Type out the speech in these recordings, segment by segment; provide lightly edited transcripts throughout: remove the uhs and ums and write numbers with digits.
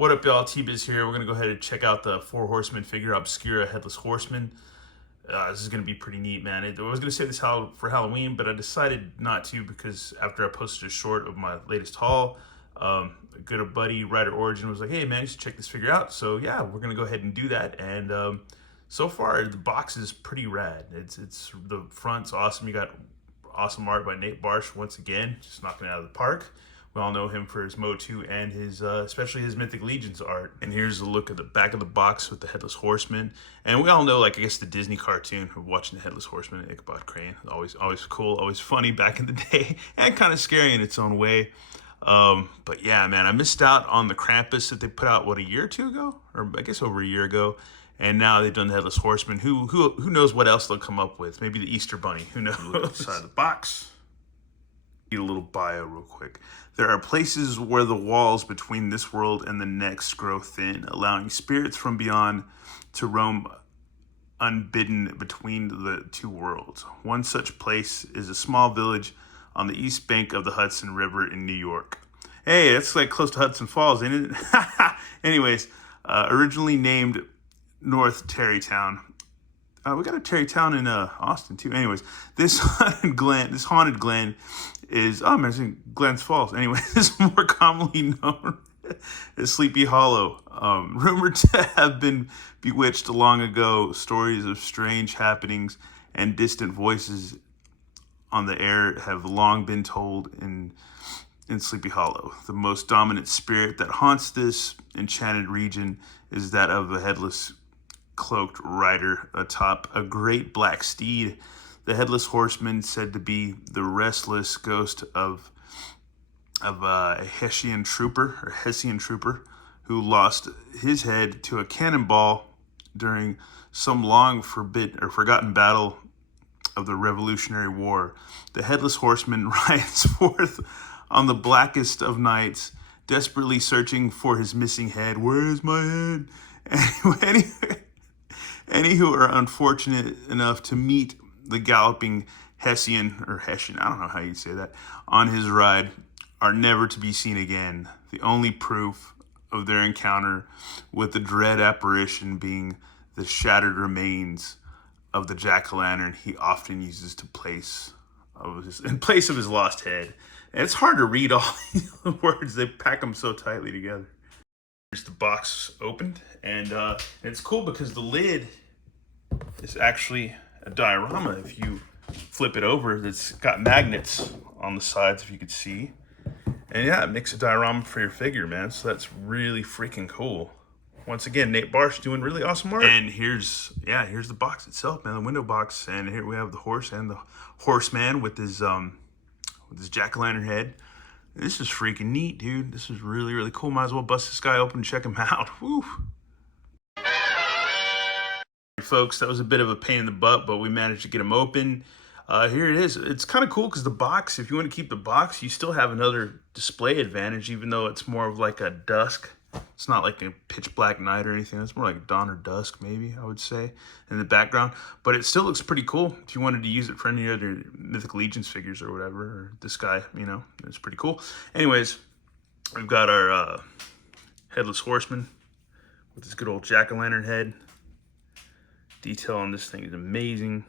What up, y'all? T-Biz here. We're going to go ahead and check out the Four Horsemen figure, Obscura Headless Horseman. This is going to be pretty neat, man. I was going to say this for Halloween, but I decided not to because after I posted a short of my latest haul, a good buddy, Rider Origin, was like, hey, man, you should check this figure out. So, yeah, we're going to go ahead and do that. And so far, the box is pretty rad. It's the front's awesome. You got awesome art by Nate Barsh once again, just knocking it out of the park. We all know him for his Mo2 and his, especially his Mythic Legions art. And here's a look at the back of the box with the Headless Horseman. And we all know, like, I guess the Disney cartoon of watching the Headless Horseman and Ichabod Crane. Always cool, always funny back in the day, and kind of scary in its own way. But yeah, man, I missed out on the Krampus that they put out, what, a year or two ago? Or I guess over a year ago. And now they've done the Headless Horseman. Who knows what else they'll come up with? Maybe the Easter Bunny. Who knows? Look inside the box. Need a little bio real quick. There are places where the walls between this world and the next grow thin, allowing spirits from beyond to roam unbidden between the two worlds. One such place is a small village on the east bank of the Hudson River in New York. Hey, that's like close to Hudson Falls, ain't it? Anyways, originally named North Tarrytown. We got a Tarrytown in Austin too. Anyways, this haunted glen is Glens Falls. Anyway, this is more commonly known as Sleepy Hollow. Rumored to have been bewitched long ago, stories of strange happenings and distant voices on the air have long been told in Sleepy Hollow. The most dominant spirit that haunts this enchanted region is that of a headless cloaked rider atop a great black steed. The Headless Horseman, said to be the restless ghost of a Hessian trooper who lost his head to a cannonball during some long forgotten battle of the Revolutionary War. The Headless Horseman rides forth on the blackest of nights, desperately searching for his missing head. Where is my head? Any who are unfortunate enough to meet the galloping Hessian, I don't know how you say that, on his ride are never to be seen again. The only proof of their encounter with the dread apparition being the shattered remains of the jack-o'-lantern he often uses in place of his lost head. And it's hard to read all the words. They pack them so tightly together. Here's the box opened, and it's cool because the lid is actually a diorama. If you flip it over, it's got magnets on the sides, if you could see. And yeah, it makes a diorama for your figure, man. So that's really freaking cool. Once again, Nate Barsh doing really awesome art. And here's the box itself, man, the window box. And here we have the horse and the horseman with his jack-o'-lantern head. This is freaking neat, dude. This is really cool. Might as well bust this guy open and check him out. Woo. Folks, that was a bit of a pain in the butt, but we managed to get him open. Here it is. It's kind of cool because the box, if you want to keep the box, you still have another display advantage, even though it's more of like a dusk. It's not like a pitch black night or anything. It's more like dawn or dusk, maybe, I would say, in the background. But it still looks pretty cool if you wanted to use it for any other Mythic Legions figures or whatever. Or this guy, it's pretty cool. Anyways, we've got our Headless Horseman with his good old jack-o'-lantern head. Detail on this thing is amazing.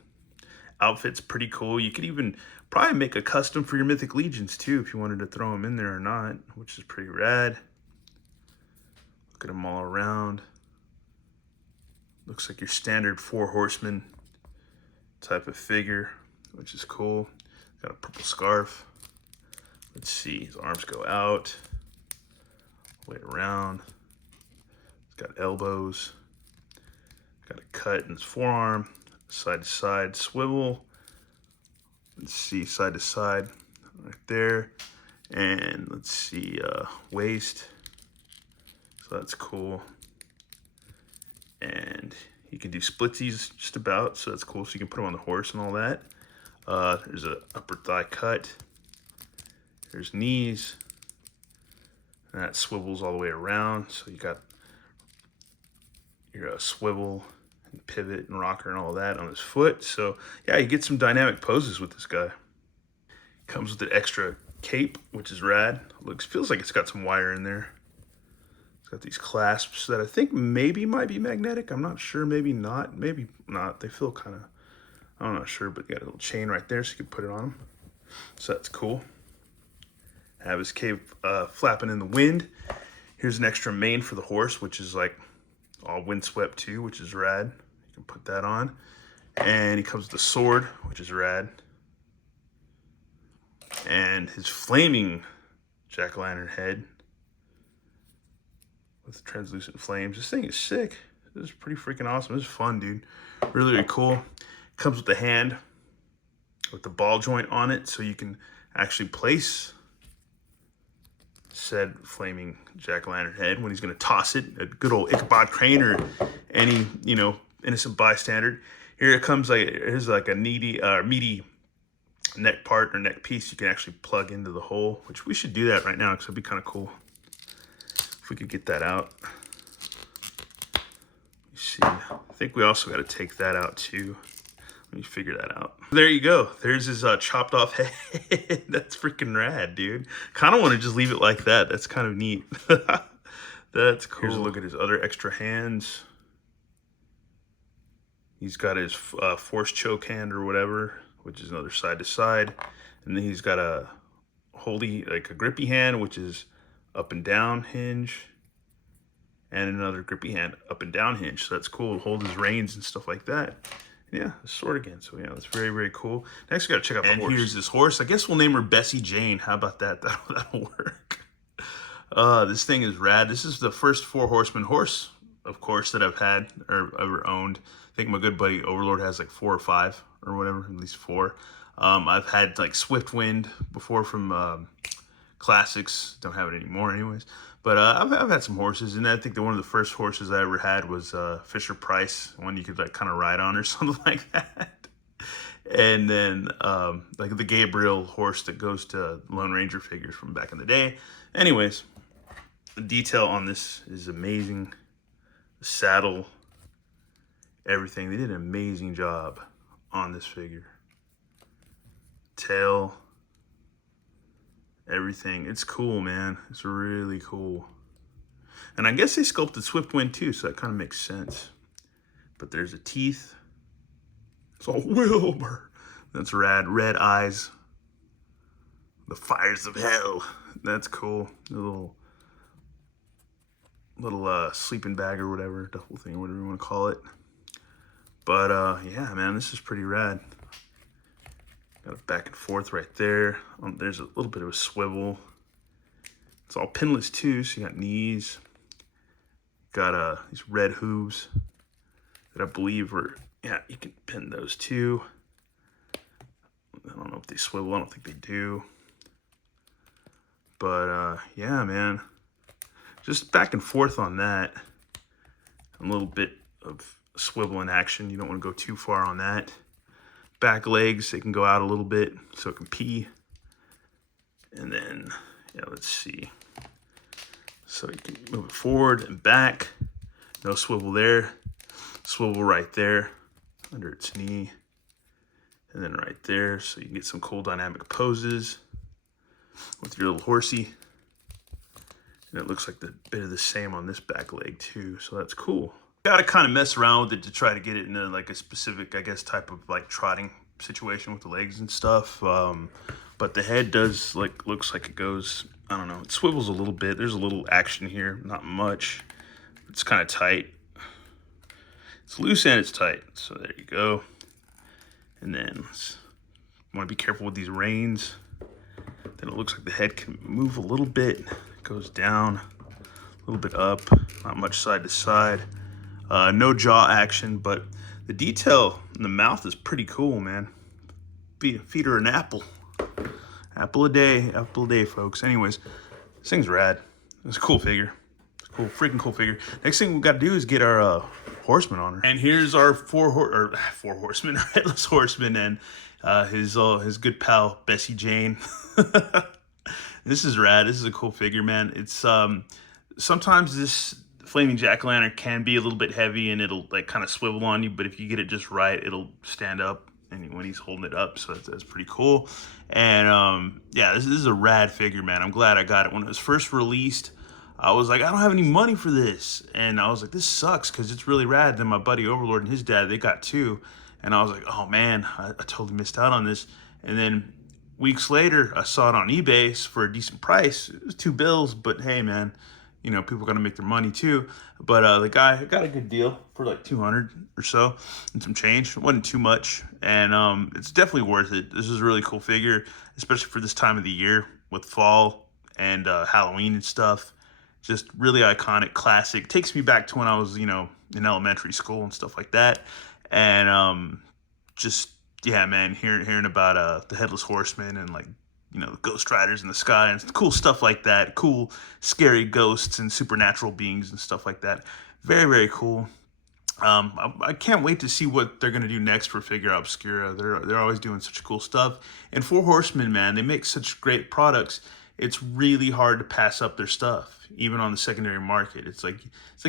Outfit's pretty cool. You could even probably make a custom for your Mythic Legions too if you wanted to throw them in there or not, which is pretty rad. Look at them all around. Looks like your standard Four Horsemen type of figure, which is cool. Got a purple scarf. Let's see, his arms go out, way around. It's got elbows. Got a cut in his forearm, side to side swivel. Let's see, side to side right there. And let's see, waist. So that's cool. And you can do splitsies just about, so that's cool. So you can put them on the horse and all that. There's a upper thigh cut. There's knees. And that swivels all the way around. So you got your swivel and pivot and rocker and all that on his foot. So yeah, you get some dynamic poses with this guy. Comes with an extra cape, which is rad. Feels like it's got some wire in there. It's got these clasps that I think maybe might be magnetic. I'm not sure, maybe not. Maybe not. They feel kind of, I'm not sure, but you got a little chain right there so you can put it on them. So that's cool. Have his cape flapping in the wind. Here's an extra mane for the horse, which is like all windswept too, which is rad. You can put that on. And he comes with a sword, which is rad. And his flaming jack-o'-lantern head with translucent flames. This thing is sick. This is pretty freaking awesome. This is fun, dude. Really, really cool. Comes with the hand with the ball joint on it, so you can actually place said flaming jack-o'-lantern head when he's going to toss it. A good old Ichabod Crane or any, you know, innocent bystander. Here it comes, like here's like a meaty neck part or neck piece you can actually plug into the hole, which we should do that right now because it'd be kind of cool if we could get that out. Let me see. I think we also got to take that out too. Let me figure that out. There you go. There's his chopped off head. That's freaking rad, dude. Kind of want to just leave it like that. That's kind of neat. That's cool. Here's a look at his other extra hands. He's got his force choke hand or whatever, which is another side to side. And then he's got a holdy, like a grippy hand, which is up and down hinge. And another grippy hand, up and down hinge. So that's cool. Hold his reins and stuff like that. Yeah, the sword again. So yeah, that's very, very cool. Next, we gotta check out the horse. And here's this horse. I guess we'll name her Bessie Jane. How about that? That'll work. This thing is rad. This is the first 4 horseman horse, of course, that I've had or ever owned. I think my good buddy Overlord has like 4 or 5 or whatever, at least 4. I've had like Swift Wind before from Classics. Don't have it anymore anyways. But I've had some horses, and I think that one of the first horses I ever had was Fisher Price, one you could like kind of ride on or something like that. And then like the Gabriel horse that goes to Lone Ranger figures from back in the day. Anyways, the detail on this is amazing. The saddle, everything. They did an amazing job on this figure. Tail. Everything. It's cool, man. It's really cool. And I guess they sculpted Swiftwind too, so that kind of makes sense. But there's the teeth. It's all Wilbur. That's rad. Red eyes. The fires of hell. That's cool. A little sleeping bag or whatever, duffel thing, whatever you want to call it. But yeah, man, this is pretty rad. Got a back and forth right there. There's a little bit of a swivel. It's all pinless too, so you got knees. Got these red hooves that I believe are, yeah, you can pin those too. I don't know if they swivel. I don't think they do. But yeah, man, just back and forth on that. A little bit of swivel in action. You don't want to go too far on that. Back legs, they can go out a little bit so it can pee. And then, yeah, let's see. So you can move it forward and back. No swivel there. Swivel right there under its knee. And then right there, so you can get some cool dynamic poses with your little horsey. And it looks like the bit of the same on this back leg too, so that's cool. Gotta kind of mess around with it to try to get it into like a specific, I guess, type of like trotting situation with the legs and stuff. But the head does looks like it goes, I don't know, it swivels a little bit. There's a little action here, not much. It's kind of tight. It's loose and it's tight. So there you go. And then want to be careful with these reins. Then it looks like the head can move a little bit. It goes down, a little bit up, not much side to side. No jaw action, but the detail in the mouth is pretty cool, man. Feed her an apple. Apple a day, folks. Anyways, this thing's rad. It's a cool figure. It's a cool, freaking cool figure. Next thing we got to do is get our horseman on her. And here's our four horsemen, Headless Horseman, and his good pal Bessie Jane. This is rad. This is a cool figure, man. It's sometimes this flaming jack-o'-lantern can be a little bit heavy and it'll like kind of swivel on you, but if you get it just right, it'll stand up and when he's holding it up, so that's pretty cool. And yeah, this is a rad figure, man. I'm glad I got it when it was first released. I was like, I don't have any money for this. And I was like, this sucks because it's really rad. Then my buddy Overlord and his dad, they got two. And I was like, oh man, I totally missed out on this. And then weeks later, I saw it on eBay for a decent price. It was $2, but hey man, you know, people got to make their money too. But the guy got a good deal for like 200 or so and some change. It wasn't too much. And it's definitely worth it. This is a really cool figure, especially for this time of the year with fall and Halloween and stuff. Just really iconic, classic. Takes me back to when I was, you know, in elementary school and stuff like that. And just, yeah, man, hearing about the Headless Horseman and like, you know, the Ghost Riders in the sky and cool stuff like that. Cool, scary ghosts and supernatural beings and stuff like that. Very, very cool. I can't wait to see what they're gonna do next for Figure Obscura. They're always doing such cool stuff. And Four Horsemen, man, they make such great products. It's really hard to pass up their stuff, even on the secondary market. It's like,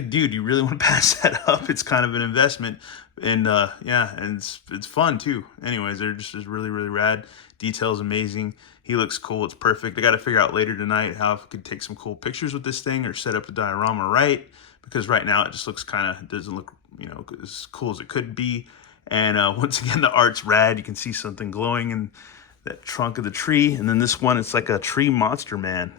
dude, you really want to pass that up? It's kind of an investment, and yeah, and it's fun too. Anyways, they're just really, really rad. Details amazing. He looks cool. It's perfect. I got to figure out later tonight how I could take some cool pictures with this thing or set up the diorama right, because right now it just looks doesn't look, you know, as cool as it could be. And once again, the art's rad. You can see something glowing in that trunk of the tree. And then this one, it's like a tree monster man.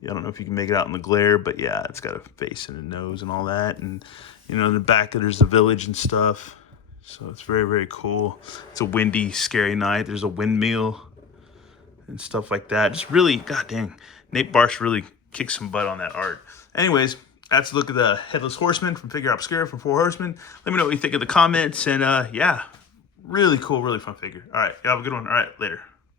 Yeah, I don't know if you can make it out in the glare, but yeah, it's got a face and a nose and all that. And, you know, in the back there's the village and stuff. So it's very, very cool. It's a windy, scary night. There's a windmill and stuff like that. Just really, god dang, Nate Barsh really kicked some butt on that art. Anyways, that's a look at the Headless Horseman from Figure Obscura from Four Horsemen. Let me know what you think in the comments. And yeah, really cool, really fun figure. All right, y'all have a good one. All right, later.